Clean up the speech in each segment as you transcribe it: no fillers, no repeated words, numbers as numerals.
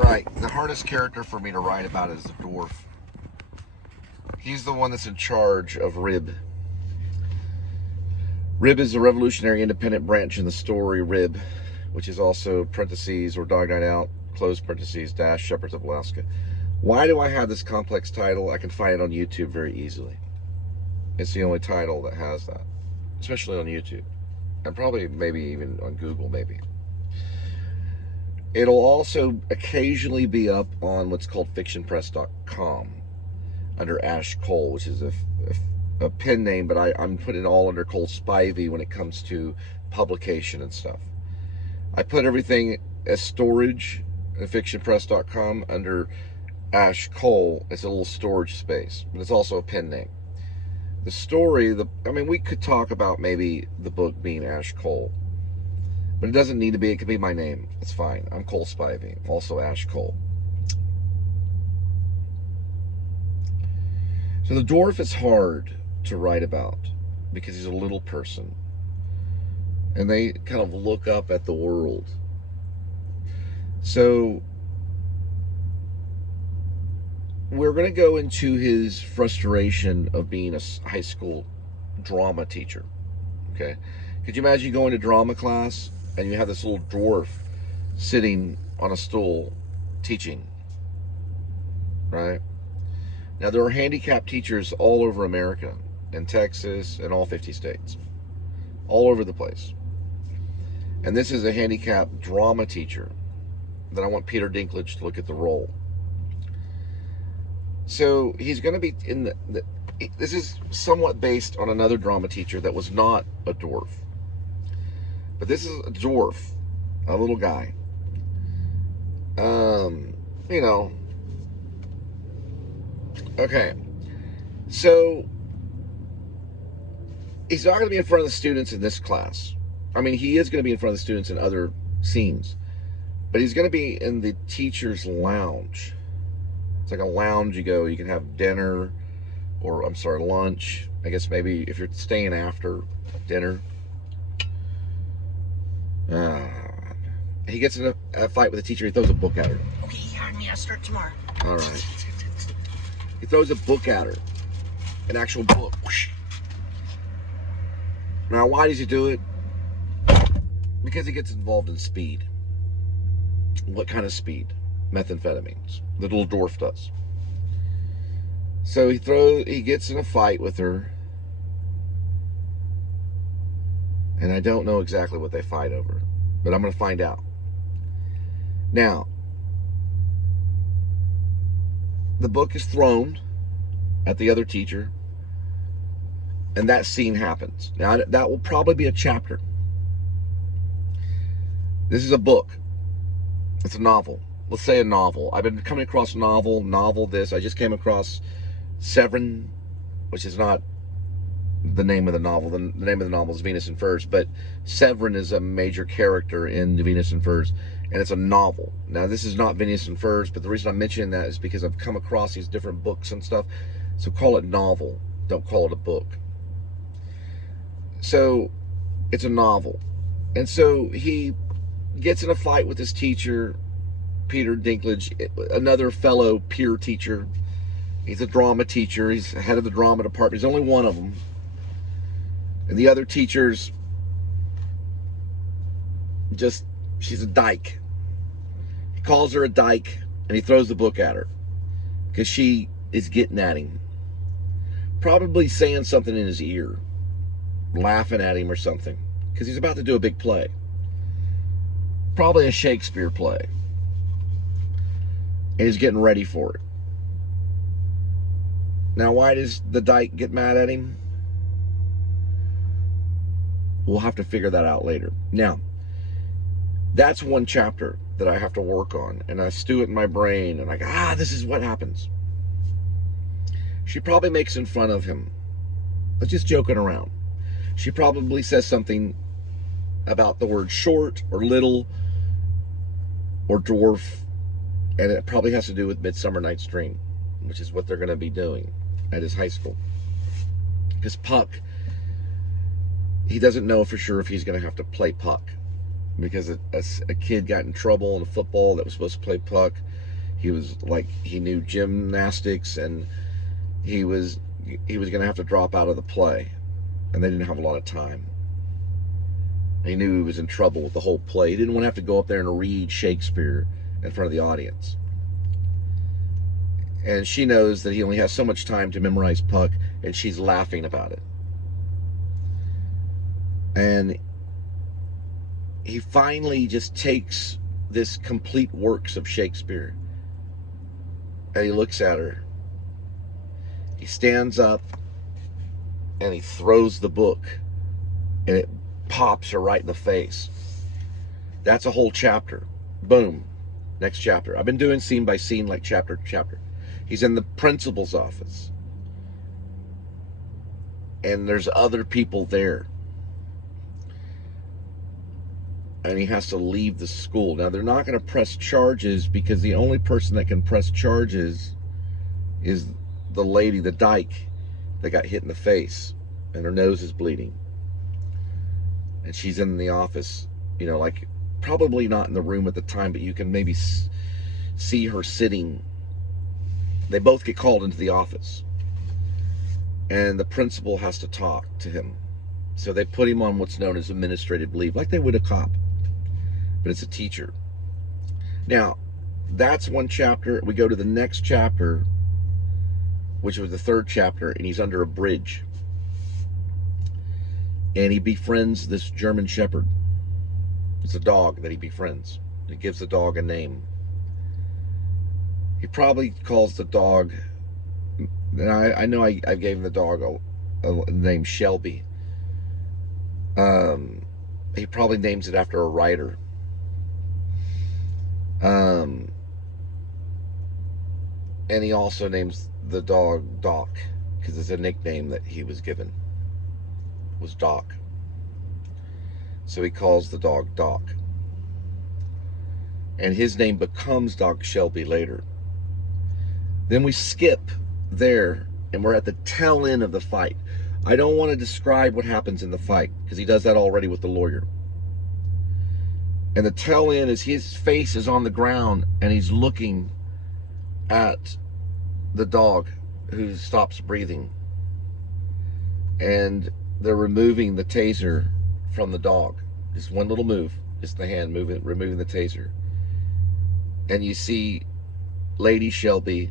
Alright, the hardest character for me to write about is the dwarf. He's the one that's in charge of Rib. Rib is the revolutionary independent branch in the story Rib, which is also parentheses or Dog Night Out, close parentheses, dash Shepherds of Alaska. Why do I have this complex title? I can find it on YouTube very easily. It's the only title that has that, especially on YouTube. And probably maybe even on Google, maybe. It'll also occasionally be up on what's called fictionpress.com under Ash Cole, which is a pen name, but I'm putting it all under Cole Spivey when it comes to publication and stuff. I put everything as storage at fictionpress.com under Ash Cole. It's a little storage space, but it's also a pen name. The story, I mean, we could talk about maybe the book being Ash Cole, but it doesn't need to be. It could be my name. It's fine. I'm Cole Spivey, also Ash Cole. So the dwarf is hard to write about because he's a little person. And they kind of look up at the world. So we're going to go into his frustration of being a high school drama teacher. Okay? Could you imagine going to drama class and you have this little dwarf sitting on a stool teaching? Right? Now, there are handicapped teachers all over America, in Texas, and all 50 states. All over the place. And this is a handicapped drama teacher that I want Peter Dinklage to look at the role. So he's going to be in this is somewhat based on another drama teacher that was not a dwarf. But this is a dwarf, a little guy. You know. Okay. So he's not going to be in front of the students in this class. I mean, he is going to be in front of the students in other scenes. But he's going to be in the teacher's lounge. It's like a lounge you go. You can have dinner or, I'm sorry, lunch. I guess maybe if you're staying after dinner. He gets in a fight with the teacher. He throws a book at her. Okay, yeah, I'll start tomorrow. All right. He throws a book at her. An actual book. Now, why does he do it? Because he gets involved in speed. What kind of speed? Methamphetamines. The little dwarf does. So he gets in a fight with her. And I don't know exactly what they fight over. But I'm going to find out. Now, the book is thrown at the other teacher. And that scene happens. Now, that will probably be a chapter. This is a book. It's a novel. Let's say a novel. I've been coming across novel this. I just came across Severin, which is not the name of the novel. The name of the novel is Venus and Furs, but Severin is a major character in the Venus and Furs, and it's a novel. Now, this is not Venus and Furs, but the reason I'm mentioning that is because I've come across these different books and stuff. So call it novel. Don't call it a book. So it's a novel. And so he gets in a fight with his teacher, Peter Dinklage, another fellow peer teacher. He's a drama teacher. He's head of the drama department. He's only one of them. And the other teacher's she's a dyke. He calls her a dyke, and he throws the book at her because she is getting at him. Probably saying something in his ear, laughing at him or something, because he's about to do a big play. Probably a Shakespeare play. And he's getting ready for it. Now, why does the dyke get mad at him? We'll have to figure that out later. Now, that's one chapter that I have to work on. And I stew it in my brain. And I go, this is what happens. She probably makes in fun of him. But just joking around. She probably says something about the word short or little or dwarf, and it probably has to do with Midsummer Night's Dream, which is what they're going to be doing at his high school. Because Puck, he doesn't know for sure if he's going to have to play Puck. because a kid got in trouble in football that was supposed to play puck. He was like, he knew gymnastics, and he was going to have to drop out of the play, and they didn't have a lot of time. He knew he was in trouble with the whole play. He didn't want to have to go up there and read Shakespeare in front of the audience. And she knows that he only has so much time to memorize puck, and she's laughing about it. And he finally just takes this complete works of Shakespeare, and he looks at her. He stands up and he throws the book, and it pops her right in the face. That's a whole chapter. Boom. Next chapter. I've been doing scene by scene, like chapter to chapter. He's in the principal's office, and there's other people there, and he has to leave the school. Now, they're not going to press charges, because the only person that can press charges is the lady, the dyke, that got hit in the face, and her nose is bleeding. And she's in the office, you know, like, probably not in the room at the time, but you can maybe see her sitting. They both get called into the office, and the principal has to talk to him. So they put him on what's known as administrative leave, like they would a cop, but it's a teacher. Now, that's one chapter. We go to the next chapter, which was the third chapter, and he's under a bridge. And he befriends this German Shepherd. It's a dog that he befriends. He gives the dog a name. He probably calls the dog, and I know I gave him the dog a name, Shelby. He probably names it after a writer. And he also names the dog Doc, because it's a nickname that he was given, was Doc. So he calls the dog Doc. And his name becomes Doc Shelby later. Then we skip there, and we're at the tail end of the fight. I don't want to describe what happens in the fight, because he does that already with the lawyer. And the tail end is his face is on the ground, and he's looking at the dog who stops breathing. And they're removing the taser from the dog. Just one little move, just the hand moving, removing the taser. And you see Lady Shelby,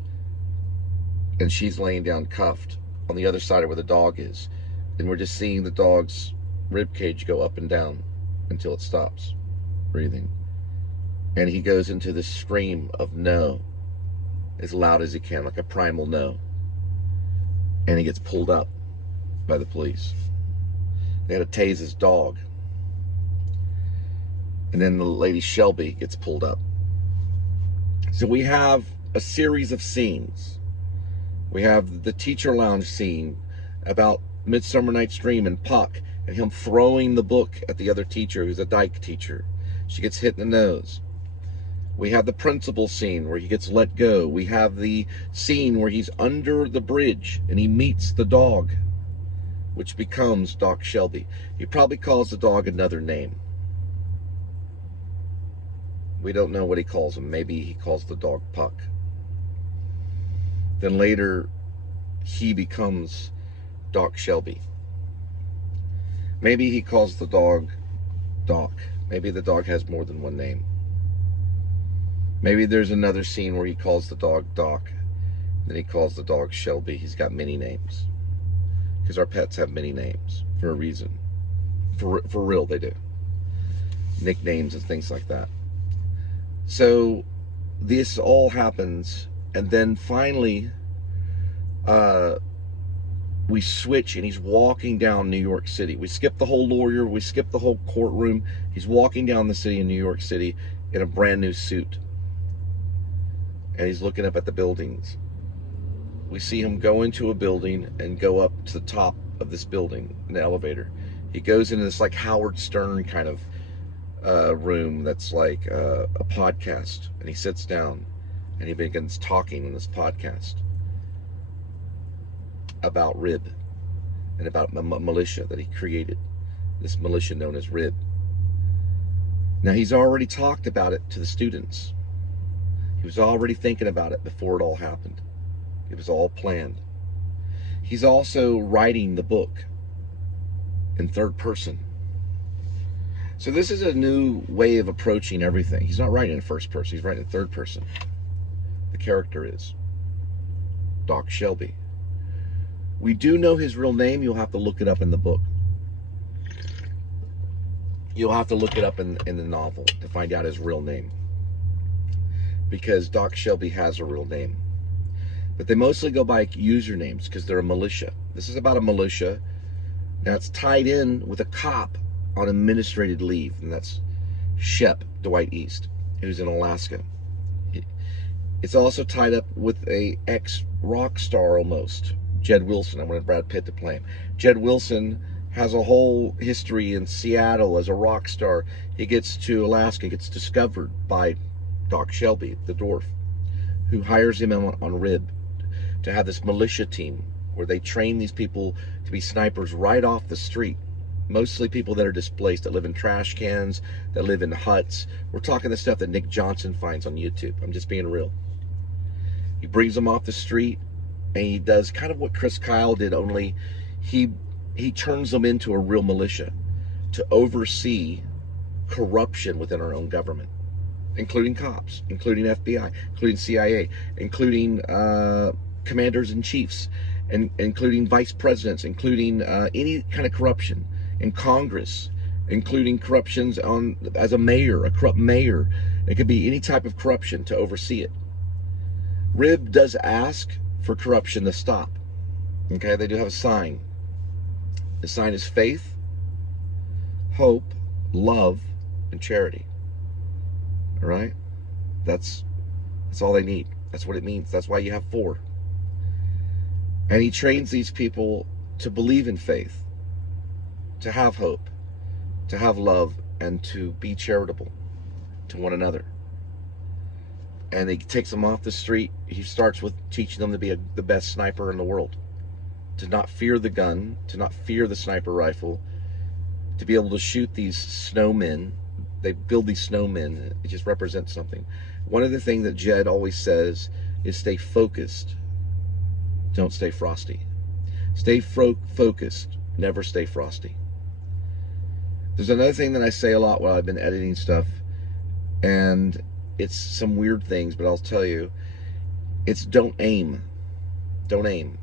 and she's laying down cuffed on the other side of where the dog is. And we're just seeing the dog's rib cage go up and down until it stops breathing. And he goes into this scream of no, as loud as he can, like a primal no. And he gets pulled up by the police. They had to tase his dog. And then the Lady Shelby gets pulled up. So we have a series of scenes. We have the teacher lounge scene about Midsummer Night's Dream and Puck, and him throwing the book at the other teacher, who's a dyke teacher. She gets hit in the nose. We have the principal scene where he gets let go. We have the scene where he's under the bridge and he meets the dog, which becomes Doc Shelby. He probably calls the dog another name. We don't know what he calls him. Maybe he calls the dog Puck. Then later, he becomes Doc Shelby. Maybe he calls the dog Doc. Maybe the dog has more than one name. Maybe there's another scene where he calls the dog Doc, then he calls the dog Shelby. He's got many names, because our pets have many names for a reason. For real, they do. Nicknames and things like that. So this all happens, and then finally we switch, and he's walking down New York City. We skip the whole lawyer, we skip the whole courtroom. He's walking down the city in New York City in a brand new suit, and he's looking up at the buildings. We see him go into a building and go up to the top of this building in the elevator. He goes into this like Howard Stern kind of room that's like a podcast, and he sits down and he begins talking in this podcast about RIB and about militia that he created, this militia known as RIB. Now, he's already talked about it to the students. He was already thinking about it before it all happened. It was all planned. He's also writing the book in third person. So this is a new way of approaching everything. He's not writing in first person. He's writing in third person. The character is Doc Shelby. We do know his real name. You'll have to look it up in the book. You'll have to look it up in the novel to find out his real name. Because Doc Shelby has a real name. But they mostly go by usernames because they're a militia. This is about a militia. Now it's tied in with a cop on administrative leave, and that's Shep, Dwight East, who's in Alaska. It's also tied up with a ex-rock star almost, Jed Wilson. I wanted Brad Pitt to play him. Jed Wilson has a whole history in Seattle as a rock star. He gets to Alaska, gets discovered by Doc Shelby, the dwarf, who hires him on Rib to have this militia team where they train these people to be snipers right off the street. Mostly people that are displaced, that live in trash cans, that live in huts. We're talking the stuff that Nick Johnson finds on YouTube. I'm just being real. He brings them off the street, and he does kind of what Chris Kyle did, only he turns them into a real militia to oversee corruption within our own government, including cops, including FBI, including CIA, including commanders and chiefs, and including vice presidents, including any kind of corruption in Congress, including corruptions as a mayor, a corrupt mayor. It could be any type of corruption to oversee it. Rib does ask for corruption to stop. Okay, they do have a sign. The sign is faith, hope, love, and charity. All right? That's all they need. That's what it means. That's why you have 4. And he trains these people to believe in faith, to have hope, to have love, and to be charitable to one another. And he takes them off the street. He starts with teaching them to be the best sniper in the world, to not fear the gun, to not fear the sniper rifle, to be able to shoot these snowmen. They build these snowmen. It just represents something. One of the things that Jed always says is stay focused. Don't stay frosty. Stay focused. Never stay frosty. There's another thing that I say a lot while I've been editing stuff, and it's some weird things, but I'll tell you. It's don't aim. Don't aim.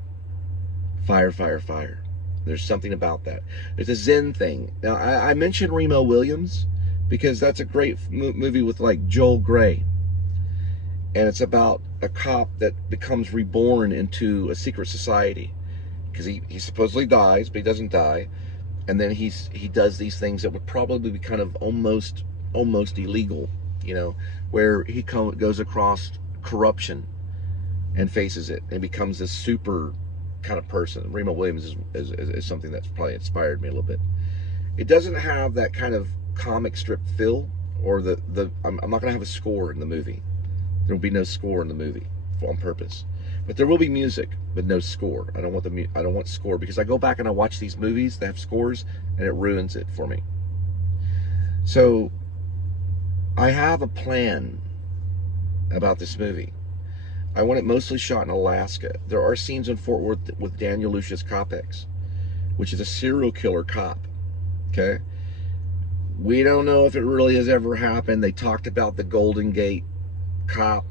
Fire, fire, fire. There's something about that. There's a Zen thing. Now, I mentioned Remo Williams because that's a great movie with like Joel Grey. And it's about a cop that becomes reborn into a secret society. Because he supposedly dies, but he doesn't die. And then he does these things that would probably be kind of almost illegal, you know, where he goes across corruption and faces it and becomes this super kind of person. Remo Williams is something that's probably inspired me a little bit. It doesn't have that kind of comic strip feel, or I'm not going to have a score in the movie. There will be no score in the movie on purpose. But there will be music, but no score. I don't want score, because I go back and I watch these movies that have scores and it ruins it for me. So I have a plan about this movie. I want it mostly shot in Alaska. There are scenes in Fort Worth with Daniel Lucius Copex, which is a serial killer cop. Okay? We don't know if it really has ever happened. They talked about the Golden Gate cop,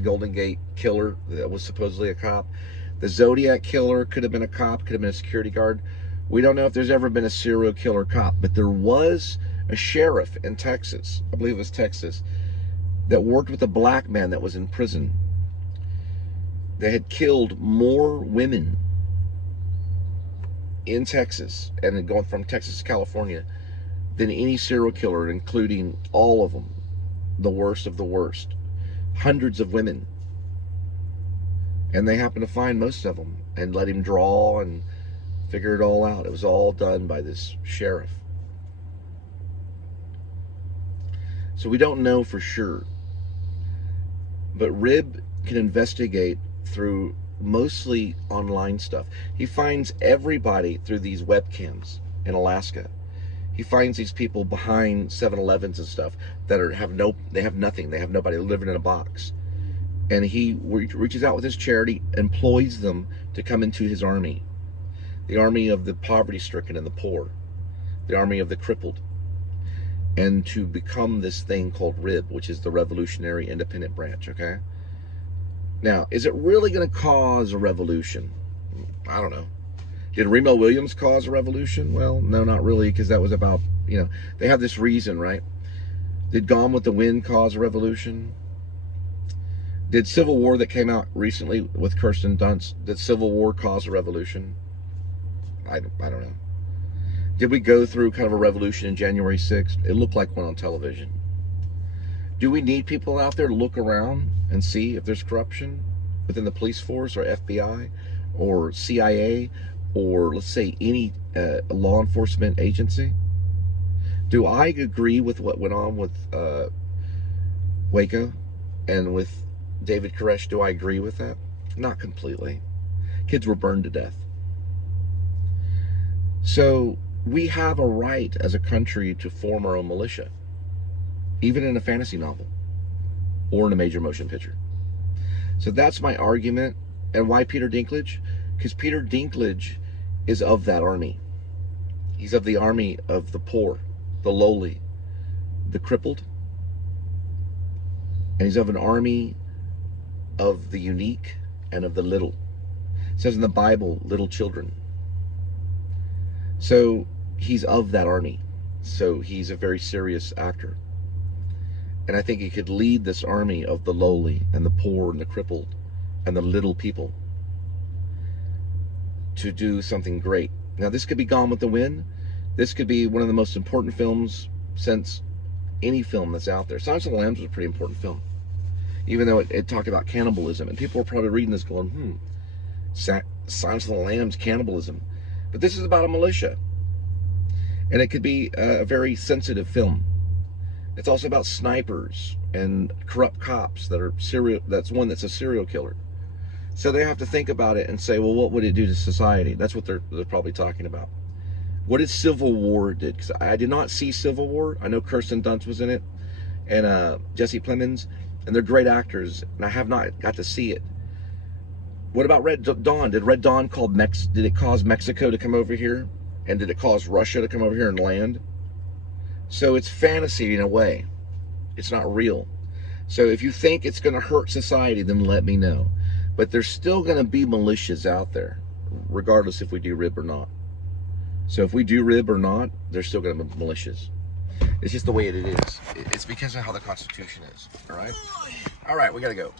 Golden Gate killer that was supposedly a cop. The Zodiac killer could have been a cop, could have been a security guard. We don't know if there's ever been a serial killer cop, but there was a sheriff in Texas, I believe it was Texas, that worked with a black man that was in prison. They had killed more women in Texas, and had gone from Texas to California, than any serial killer, including all of them, the worst of the worst. Hundreds of women. And they happened to find most of them and let him draw and figure it all out. It was all done by this sheriff. So we don't know for sure. But Rib can investigate through mostly online stuff. He finds everybody through these webcams in Alaska. He finds these people behind 7-Elevens and stuff that have nothing, they have nobody, living in a box. And he reaches out with his charity, employs them to come into his army. The army of the poverty-stricken and the poor. The army of the crippled. And to become this thing called RIB, which is the Revolutionary Independent Branch, okay? Now, is it really going to cause a revolution? I don't know. Did Remo Williams cause a revolution? Well, no, not really, because that was about, they have this reason, right? Did Gone with the Wind cause a revolution? Did Civil War that came out recently with Kirsten Dunst, did Civil War cause a revolution? I don't know. Did we go through kind of a revolution in January 6th? It looked like one on television. Do we need people out there to look around and see if there's corruption within the police force or FBI or CIA or, let's say, any law enforcement agency? Do I agree with what went on with Waco and with David Koresh? Do I agree with that? Not completely. Kids were burned to death. So we have a right as a country to form our own militia, even in a fantasy novel or in a major motion picture. So that's my argument. And why Peter Dinklage? Because Peter Dinklage is of that army. He's of the army of the poor, the lowly, the crippled. And he's of an army of the unique and of the little. It says in the Bible, little children. So he's of that army. So he's a very serious actor. And I think he could lead this army of the lowly and the poor and the crippled and the little people to do something great. Now, this could be Gone with the Wind. This could be one of the most important films since any film that's out there. Silence of the Lambs was a pretty important film, even though it talked about cannibalism. And people were probably reading this going, Silence of the Lambs, cannibalism. But this is about a militia. And it could be a very sensitive film. It's also about snipers and corrupt cops that's one that's a serial killer. So they have to think about it and say, well, what would it do to society? That's what they're probably talking about. What did Civil War did? Because I did not see Civil War. I know Kirsten Dunst was in it, and Jesse Plemons, and they're great actors, and I have not got to see it. What about Red Dawn? Did Red Dawn did it cause Mexico to come over here? And did it cause Russia to come over here and land? So it's fantasy in a way. It's not real. So if you think it's going to hurt society, then let me know. But there's still going to be militias out there, regardless if we do RIB or not. So if we do RIB or not, there's still going to be militias. It's just the way it is. It's because of how the Constitution is. All right? All right, we got to go.